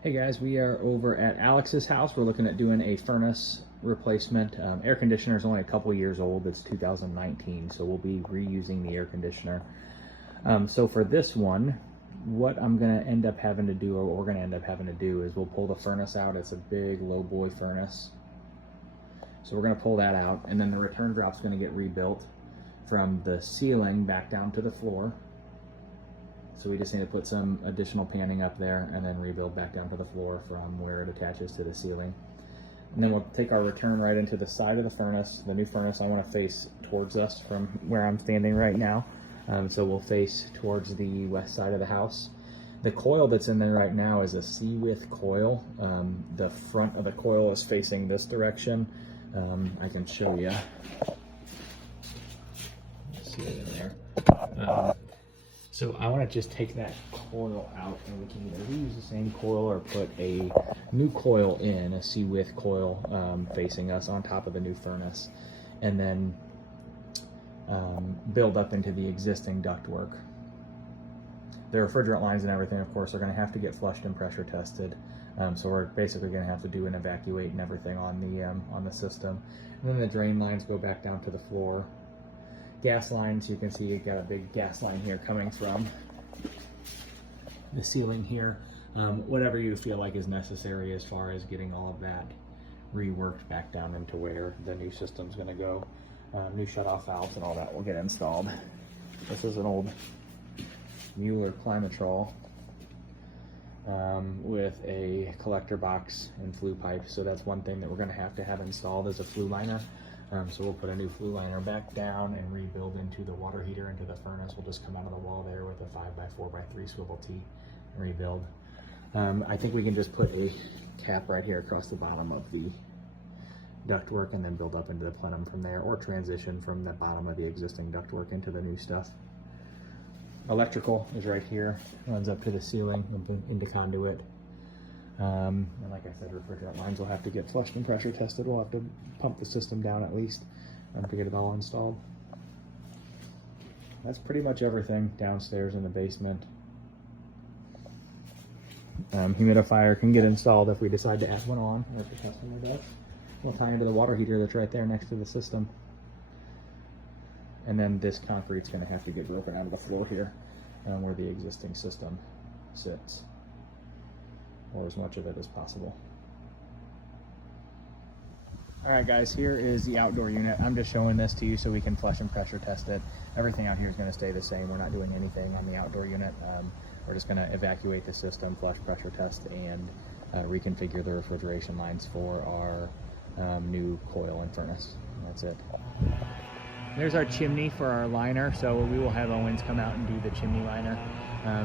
Hey guys, we are over at Alex's house. We're looking at doing a furnace replacement. Air conditioner is only a couple years old. It's 2019, so we'll be reusing the air conditioner. So for this one, what I'm going to end up having to do, or what we're going to end up having to do, is we'll pull the furnace out. It's a big low boy furnace. So we're going to pull that out, and then the return drop's going to get rebuilt from the ceiling back down to the floor. So we just need to put some additional panning up there and then rebuild back down to the floor from where it attaches to the ceiling. And then we'll take our return right into the side of the furnace. The new furnace, I want to face towards us from where I'm standing right now. So we'll face towards the west side of the house. The coil that's in there right now is a C-width coil. The front of the coil is facing this direction. I can show you. See it in there. So I want to just take that coil out, and we can either reuse the same coil or put a new coil in, a C-width coil facing us on top of the new furnace, and then build up into the existing ductwork. The refrigerant lines and everything, of course, are going to have to get flushed and pressure tested. So we're basically going to have to do an evacuate and everything on the system. And then the drain lines go back down to the floor. Gas lines, you can see you've got a big gas line here coming from the ceiling here. Whatever you feel like is necessary as far as getting all of that reworked back down into where the new system's going to go. New shutoff valves and all that will get installed. This is an old Mueller Climatrol with a collector box and flue pipe. So that's one thing that we're going to have installed is a flue liner. So we'll put a new flue liner back down and rebuild into the water heater, into the furnace. We'll just come out of the wall there with a 5x4x3 swivel T and rebuild. I think we can just put a cap right here across the bottom of the ductwork and then build up into the plenum from there, or transition from the bottom of the existing ductwork into the new stuff. Electrical is right here, runs up to the ceiling into conduit. And like I said, refrigerant lines will have to get flushed and pressure tested. We'll have to pump the system down at least to get it all installed. That's pretty much everything downstairs in the basement. Humidifier can get installed if we decide to add one on, or if the customer does. We'll tie into the water heater that's right there next to the system. And then this concrete's going to have to get broken out of the floor here where the existing system sits, or as much of it as possible. All right guys, here is the outdoor unit. I'm just showing this to you so we can flush and pressure test it. Everything out here is going to stay the same. We're not doing anything on the outdoor unit. We're just going to evacuate the system, flush, pressure test, and reconfigure the refrigeration lines for our new coil and furnace. That's it. There's our chimney for our liner, so we will have Owens come out and do the chimney liner.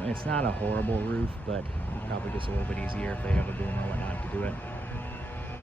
It's not a horrible roof, but probably just a little bit easier if they have a boom or whatnot to do it.